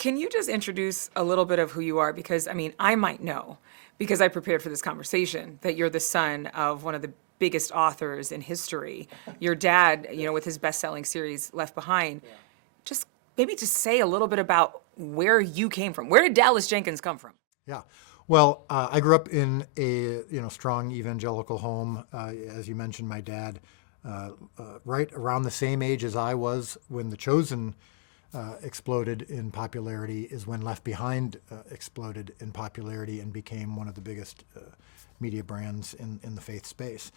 Can you just introduce a little bit of who you are? Because, I mean, I might know, because I prepared for this conversation, that you're the son of one of the biggest authors in history. Your dad, with his best-selling series Left Behind. Just maybe just say a little bit about where you came from. Where did Dallas Jenkins come from? Yeah. Well, I grew up in a strong evangelical home. As you mentioned, my dad, right around the same age as I was when The Chosen exploded in popularity is when Left Behind exploded in popularity and became one of the biggest media brands in the faith space.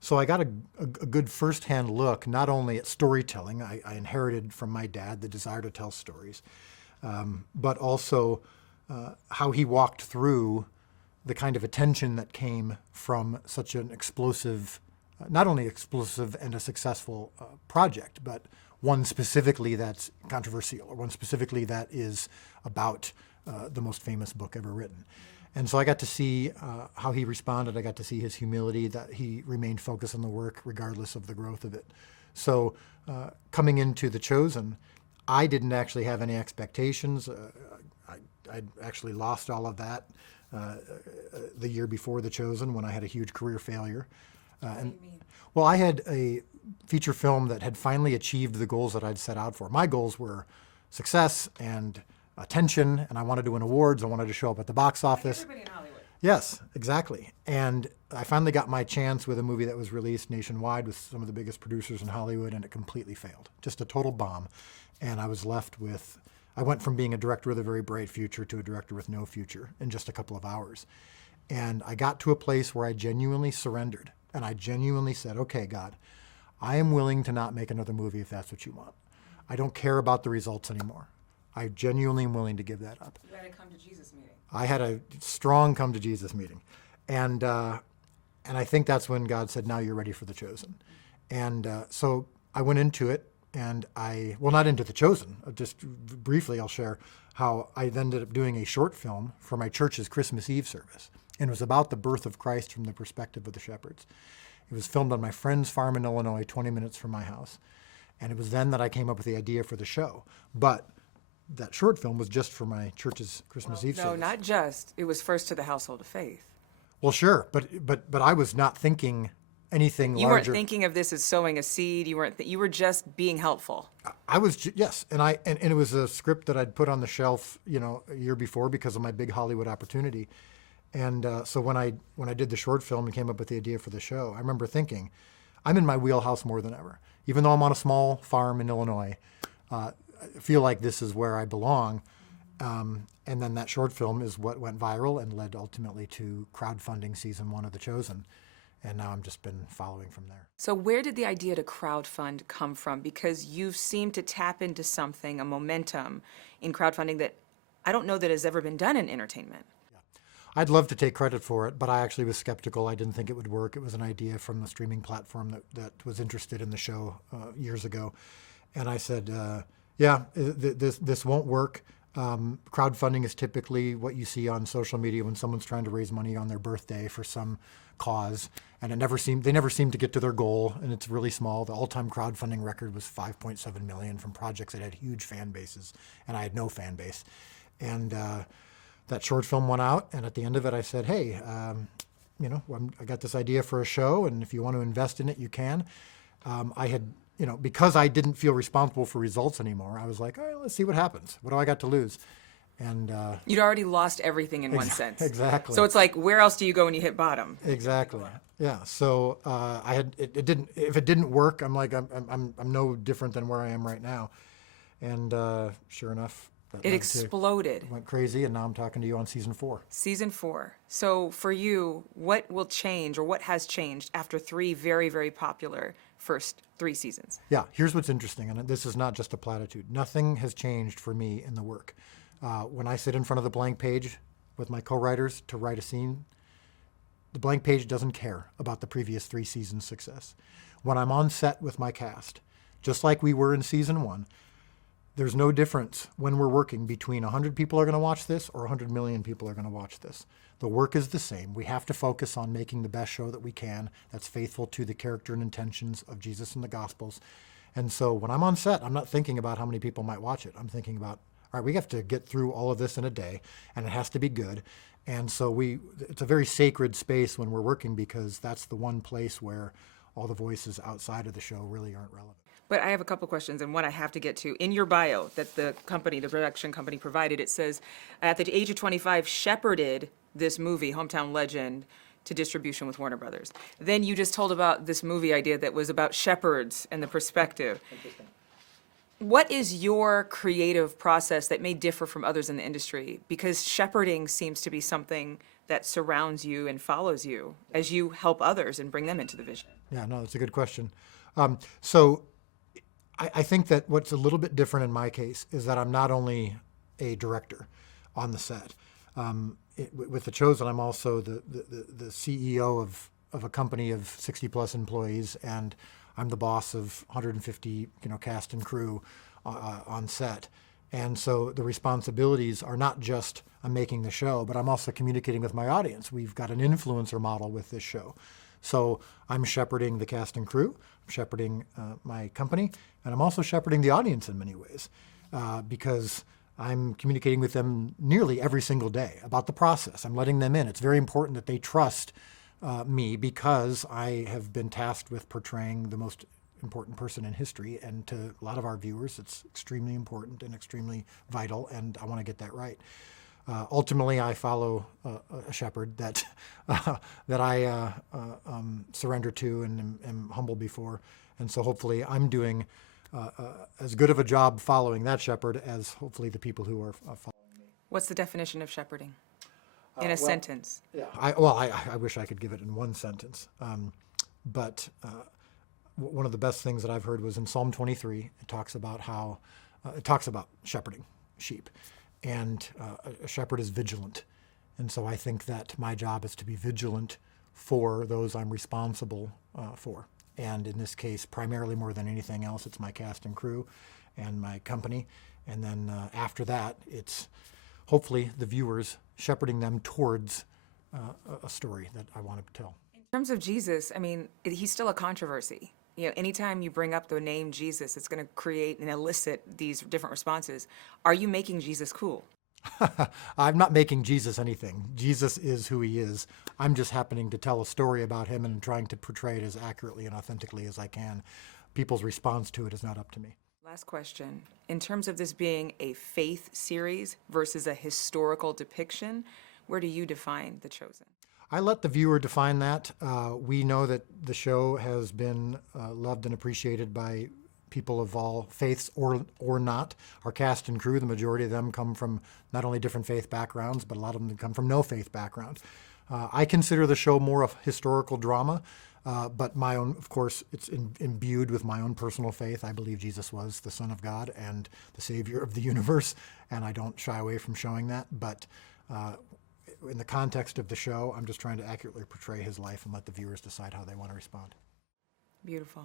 So I got a good firsthand look not only at storytelling, I inherited from my dad the desire to tell stories, but also how he walked through the kind of attention that came from such an explosive, not only explosive and a successful project, but one specifically that's controversial, or one specifically that is about the most famous book ever written. And so I got to see how he responded. I got to see his humility, that he remained focused on the work regardless of the growth of it. So coming into The Chosen, I didn't actually have any expectations. I'd actually lost all of that the year before The Chosen when I had a huge career failure. Well, I had a feature film that had finally achieved the goals that I'd set out for. My goals were success and attention, and I wanted to win awards. I wanted to show up at the box office. Like everybody in Hollywood. Yes, exactly. And I finally got my chance with a movie that was released nationwide with some of the biggest producers in Hollywood, and it completely failed. Just a total bomb. And I was left with, I went from being a director with a very bright future to a director with no future in just a couple of hours. And I got to a place where I genuinely surrendered. And I genuinely said, okay, God, I am willing to not make another movie if that's what you want. I don't care about the results anymore. I genuinely am willing to give that up. You had a come to Jesus meeting. I had a strong come to Jesus meeting. And I think that's when God said, now you're ready for The Chosen. And so I went into it, and not into The Chosen. Just briefly, I'll share how I ended up doing a short film for my church's Christmas Eve service. And it was about the birth of Christ from the perspective of the shepherds. It was filmed on my friend's farm in Illinois, 20 minutes from my house. And it was then that I came up with the idea for the show. But that short film was just for my church's Christmas Eve service. No, not just. It was first to the household of faith. Well, sure, but I was not thinking anything larger. You weren't thinking of this as sowing a seed. You weren't. You were just being helpful. I was yes, and it was a script that I'd put on the shelf, a year before because of my big Hollywood opportunity. And so when I did the short film and came up with the idea for the show, I remember thinking, I'm in my wheelhouse more than ever. Even though I'm on a small farm in Illinois, I feel like this is where I belong. And then that short film is what went viral and led ultimately to crowdfunding season 1 of The Chosen. And now I've just been following from there. So where did the idea to crowdfund come from? Because you've seemed to tap into something, a momentum in crowdfunding that I don't know that has ever been done in entertainment. I'd love to take credit for it, but I actually was skeptical. I didn't think it would work. It was an idea from the streaming platform that was interested in the show years ago. And I said, this won't work. Crowdfunding is typically what you see on social media when someone's trying to raise money on their birthday for some cause, and they never seem to get to their goal, and it's really small. The all-time crowdfunding record was 5.7 million from projects that had huge fan bases, and I had no fan base. And that short film went out, and at the end of it, I said, hey, I got this idea for a show, and if you want to invest in it, you can. I had, because I didn't feel responsible for results anymore, I was like, all right, let's see what happens. What do I got to lose? And you'd already lost everything in one sense. Exactly. So it's like, where else do you go when you hit bottom? Exactly. Yeah. So I had it didn't. If it didn't work, I'm like I'm no different than where I am right now. And sure enough, it exploded. Went crazy, and now I'm talking to you on season 4. Season 4. So for you, what will change, or what has changed after 3 very, very popular first 3 seasons? Yeah. Here's what's interesting, and this is not just a platitude. Nothing has changed for me in the work. When I sit in front of the blank page with my co-writers to write a scene, the blank page doesn't care about the previous 3 seasons' success. When I'm on set with my cast, just like we were in season 1, there's no difference when we're working between 100 people are going to watch this or 100 million people are going to watch this. The work is the same. We have to focus on making the best show that we can that's faithful to the character and intentions of Jesus and the Gospels. And so when I'm on set, I'm not thinking about how many people might watch it. I'm thinking about, right, we have to get through all of this in a day, and it has to be good. And so it's a very sacred space when we're working, because that's the one place where all the voices outside of the show really aren't relevant. But I have a couple questions, and one I have to get to. In your bio that the production company provided, it says, at the age of 25, shepherded this movie, Hometown Legend, to distribution with Warner Brothers. Then you just told about this movie idea that was about shepherds and the perspective. What is your creative process that may differ from others in the industry? Because shepherding seems to be something that surrounds you and follows you as you help others and bring them into the vision. Yeah, no, that's a good question. So I think that what's a little bit different in my case is that I'm not only a director on the set. With The Chosen, I'm also the CEO of a company of 60 plus employees, and I'm the boss of 150 cast and crew on set. And so the responsibilities are not just I'm making the show, but I'm also communicating with my audience. We've got an influencer model with this show. So I'm shepherding the cast and crew, I'm shepherding my company, and I'm also shepherding the audience in many ways, because I'm communicating with them nearly every single day about the process. I'm letting them in. It's very important that they trust me, because I have been tasked with portraying the most important person in history, and to a lot of our viewers, it's extremely important and extremely vital, and I want to get that right. Ultimately, I follow a shepherd that that I surrender to and am humble before, and so hopefully I'm doing as good of a job following that shepherd as hopefully the people who are following me. What's the definition of shepherding? In a sentence. Yeah. I wish I could give it in one sentence. But one of the best things that I've heard was in Psalm 23. It talks about how it talks about shepherding sheep, and a shepherd is vigilant. And so I think that my job is to be vigilant for those I'm responsible for. And in this case, primarily more than anything else, it's my cast and crew and my company. And then after that, it's hopefully the viewers, shepherding them towards a story that I want to tell. In terms of Jesus, I mean, he's still a controversy. Anytime you bring up the name Jesus, it's going to create and elicit these different responses. Are you making Jesus cool? I'm not making Jesus anything. Jesus is who he is. I'm just happening to tell a story about him and trying to portray it as accurately and authentically as I can. People's response to it is not up to me. Last question. In terms of this being a faith series versus a historical depiction, where do you define The Chosen? I let the viewer define that. We know that the show has been loved and appreciated by people of all faiths or not. Our cast and crew, the majority of them come from not only different faith backgrounds, but a lot of them come from no faith background. I consider the show more of historical drama, but my own, of course, it's imbued with my own personal faith. I believe Jesus was the Son of God and the Savior of the universe, and I don't shy away from showing that. But in the context of the show, I'm just trying to accurately portray his life and let the viewers decide how they want to respond. Beautiful.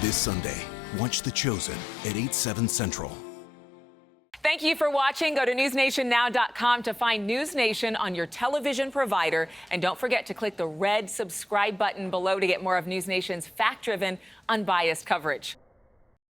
This Sunday, watch The Chosen at 8/7 Central. Thank you for watching. Go to newsnationnow.com to find NewsNation on your television provider. And don't forget to click the red subscribe button below to get more of NewsNation's fact-driven, unbiased coverage.